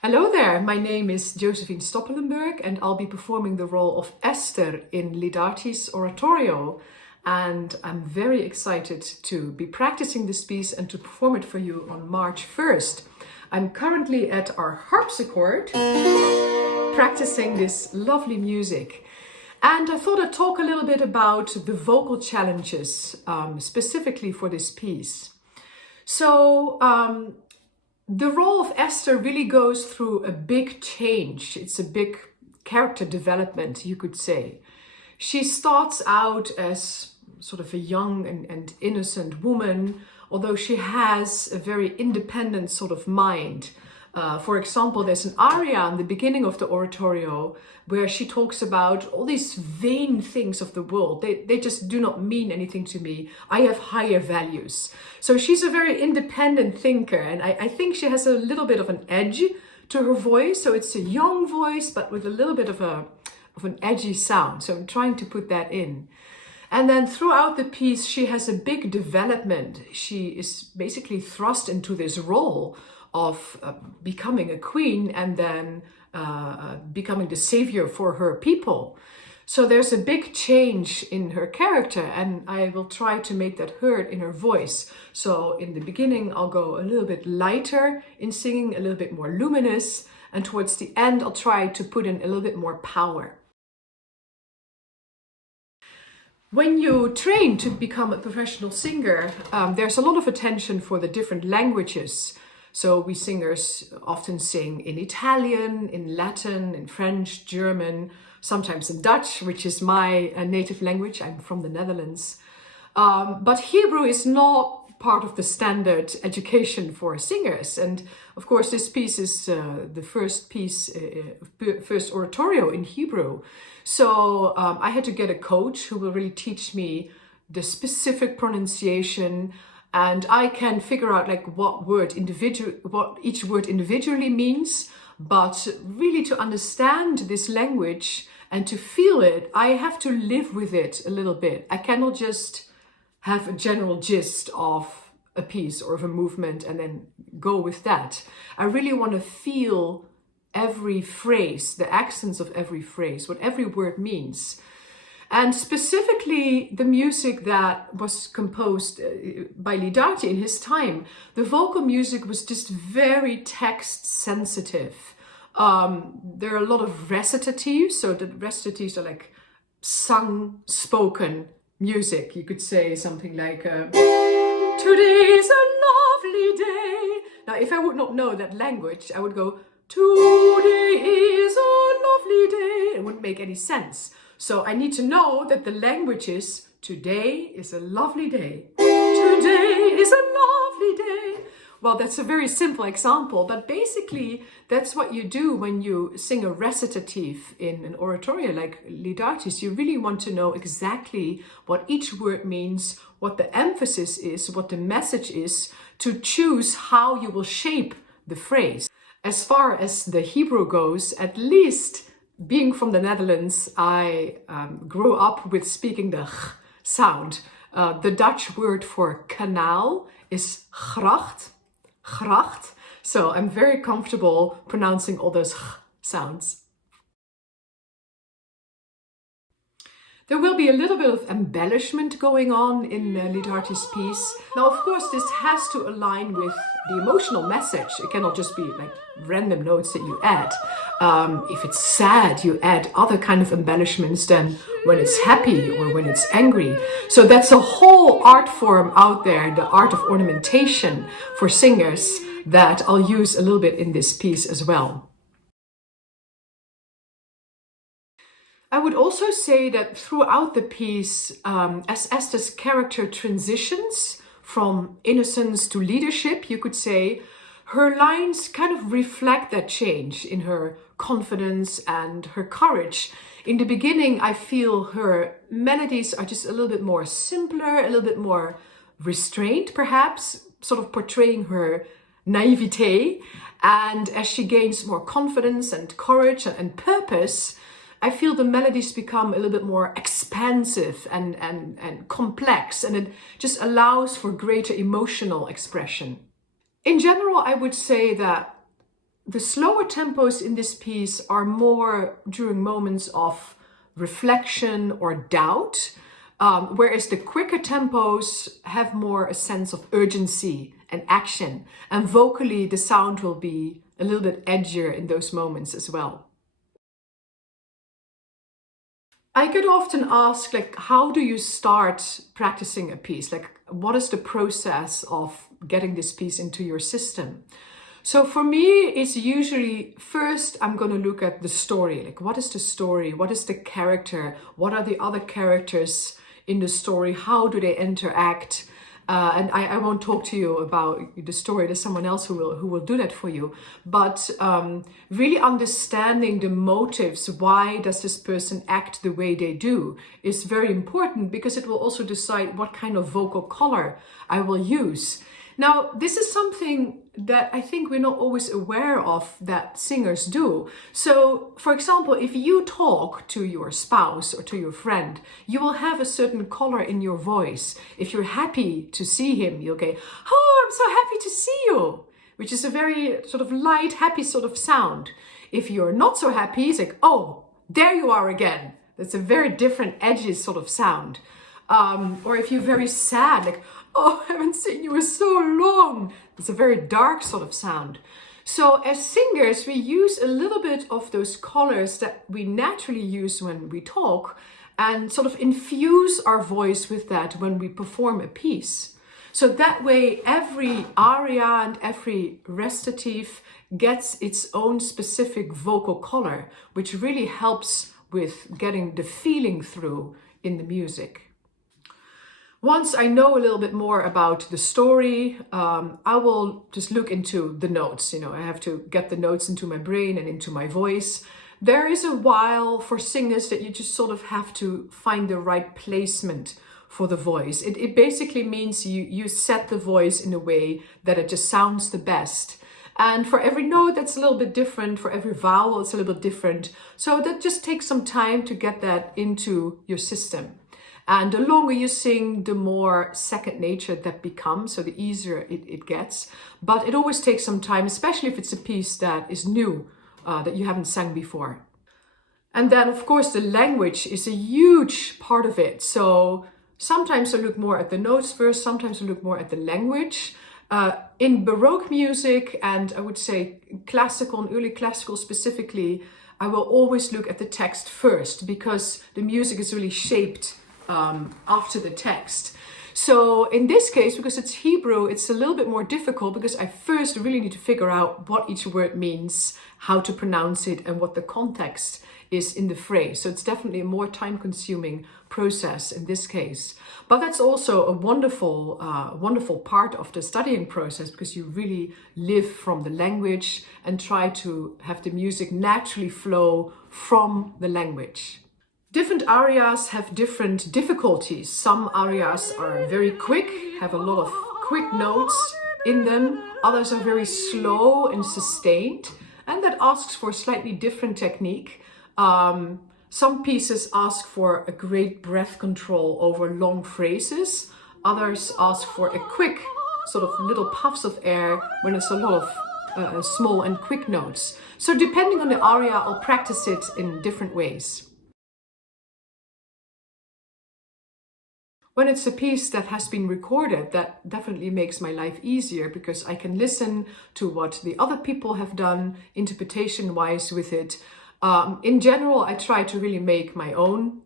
Hello there, my name is Josefien and I'll be performing the role of Ester in Lidarti's oratorio. And I'm very excited to be practicing this piece and to perform it for you on March 1st. I'm currently at our harpsichord practicing this lovely music. And I thought I'd talk a little bit about the vocal challenges specifically for this piece. The role of Esther really goes through a big change. It's a big character development, you could say. She starts out as sort of a young and innocent woman, although she has a very independent sort of mind. For example, there's an aria in the beginning of the oratorio where she talks about all these vain things of the world. They just do not mean anything to me. I have higher values. So she's a very independent thinker, and I think she has a little bit of an edge to her voice. So it's a young voice, but with a little bit of an edgy sound. So I'm trying to put that in. And then throughout the piece, she has a big development. She is basically thrust into this role of becoming a queen and then becoming the savior for her people. So there's a big change in her character, and I will try to make that heard in her voice. So in the beginning, I'll go a little bit lighter in singing, a little bit more luminous, and towards the end, I'll try to put in a little bit more power. When you train to become a professional singer, there's a lot of attention for the different languages. So we singers often sing in Italian, in Latin, in French, German, sometimes in Dutch, which is my native language. I'm from the Netherlands. But Hebrew is not part of the standard education for singers. And of course, this piece is the first piece, first oratorio in Hebrew. So I had to get a coach who will really teach me the specific pronunciation, and I can figure out like what each word individually means. But really, to understand this language and to feel it, I have to live with it a little bit. I cannot just have a general gist of a piece or of a movement and then go with that. I really want to feel every phrase, the accents of every phrase, what every word means. And specifically the music that was composed by Lidarti in his time, the vocal music was just very text sensitive. There are a lot of recitatives, so the recitatives are like sung, spoken music. You could say something like, today is a lovely day. Now, if I would not know that language, I would go, today is a lovely day. It wouldn't make any sense. So I need to know that the language is, today is a lovely day. Today is a lovely day. Well, that's a very simple example, but basically that's what you do when you sing a recitative in an oratorio like Lidarti's. You really want to know exactly what each word means, what the emphasis is, what the message is, to choose how you will shape the phrase. As far as the Hebrew goes, at least being from the Netherlands, I grew up with speaking the ch sound. The Dutch word for canal is gracht, gracht. So I'm very comfortable pronouncing all those ch sounds. There will be a little bit of embellishment going on in Lidarti's piece. Now, of course, this has to align with the emotional message. It cannot just be like random notes that you add. If it's sad, you add other kind of embellishments than when it's happy or when it's angry. So that's a whole art form out there, the art of ornamentation for singers, that I'll use a little bit in this piece as well. I would also say that throughout the piece, as Esther's character transitions from innocence to leadership, you could say, her lines kind of reflect that change in her confidence and her courage. In the beginning, I feel her melodies are just a little bit more simpler, a little bit more restrained, perhaps, sort of portraying her naivete. And as she gains more confidence and courage and purpose, I feel the melodies become a little bit more expansive and complex, and it just allows for greater emotional expression. In general, I would say that The slower tempos in this piece are more during moments of reflection or doubt, whereas the quicker tempos have more a sense of urgency and action. And vocally, the sound will be a little bit edgier in those moments as well. I get often asked, like, how do you start practicing a piece? Like, what is the process of getting this piece into your system? So for me, it's usually first I'm going to look at the story. Like, what is the story? What is the character? What are the other characters in the story? How do they interact? And I won't talk to you about the story. There's someone else who will do that for you. But really understanding the motives, why does this person act the way they do, is very important, because it will also decide what kind of vocal color I will use. Now, this is something that I think we're not always aware of that singers do. So, for example, if you talk to your spouse or to your friend, you will have a certain color in your voice. If you're happy to see him, you'll go, "Oh, I'm so happy to see you," which is a very sort of light, happy sort of sound. If you're not so happy, it's like, "Oh, there you are again." That's a very different, edgy sort of sound. Or if you're very sad, like, "Oh, I haven't seen you in so long." It's a very dark sort of sound. So as singers, we use a little bit of those colors that we naturally use when we talk and sort of infuse our voice with that when we perform a piece. So that way, every aria and every recitative gets its own specific vocal color, which really helps with getting the feeling through in the music. Once I know a little bit more about the story, I will just look into the notes. You know, I have to get the notes into my brain and into my voice. There is a while for singers that you just sort of have to find the right placement for the voice. It basically means you set the voice in a way that it just sounds the best. And for every note, that's a little bit different. For every vowel, it's a little bit different. So that just takes some time to get that into your system. And the longer you sing, the more second nature that becomes, so the easier it gets. But it always takes some time, especially if it's a piece that is new, that you haven't sang before. And then, of course, the language is a huge part of it. So sometimes I look more at the notes first, sometimes I look more at the language. In Baroque music, and I would say classical and early classical specifically, I will always look at the text first, because the music is really shaped after the text. So in this case, because it's Hebrew, it's a little bit more difficult, because I first really need to figure out what each word means, how to pronounce it, and what the context is in the phrase. So it's definitely a more time-consuming process in this case. But that's also a wonderful part of the studying process, because you really live from the language and try to have the music naturally flow from the language. Different arias have different difficulties. Some arias are very quick, have a lot of quick notes in them. Others are very slow and sustained, and that asks for a slightly different technique. Some pieces ask for a great breath control over long phrases. Others ask for a quick sort of little puffs of air when there's a lot of small and quick notes. So depending on the aria, I'll practice it in different ways. When it's a piece that has been recorded, that definitely makes my life easier, because I can listen to what the other people have done interpretation-wise with it. In general, I try to really make my own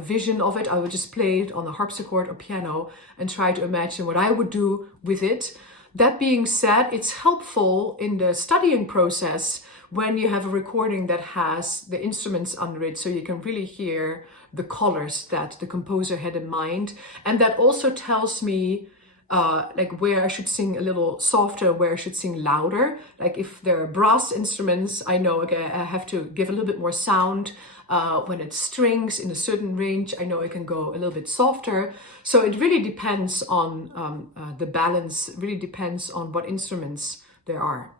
vision of it. I would just play it on a harpsichord or piano and try to imagine what I would do with it. That being said, it's helpful in the studying process when you have a recording that has the instruments under it, so you can really hear the colors that the composer had in mind. And that also tells me like where I should sing a little softer, where I should sing louder. Like if there are brass instruments, I know, okay, I have to give a little bit more sound. When it's strings in a certain range, I know I can go a little bit softer. So it really depends on the balance, really depends on what instruments there are.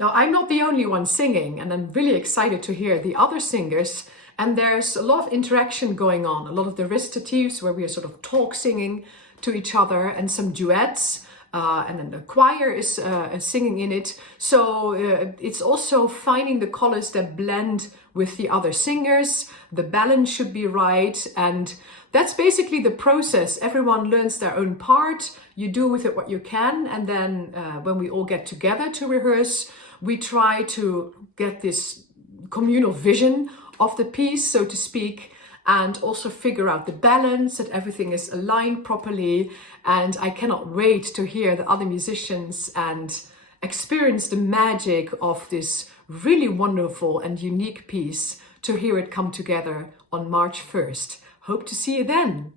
Now, I'm not the only one singing, and I'm really excited to hear the other singers. And there's a lot of interaction going on, a lot of the recitatives where we are sort of talk singing to each other, and some duets. and then the choir is singing in it. So it's also finding the colors that blend with the other singers. The balance should be right, and that's basically the process. Everyone learns their own part. You do with it what you can, and then when we all get together to rehearse, we try to get this communal vision of the piece, so to speak, and also figure out the balance, that everything is aligned properly. And I cannot wait to hear the other musicians and experience the magic of this really wonderful and unique piece, to hear it come together on March 1st. Hope to see you then.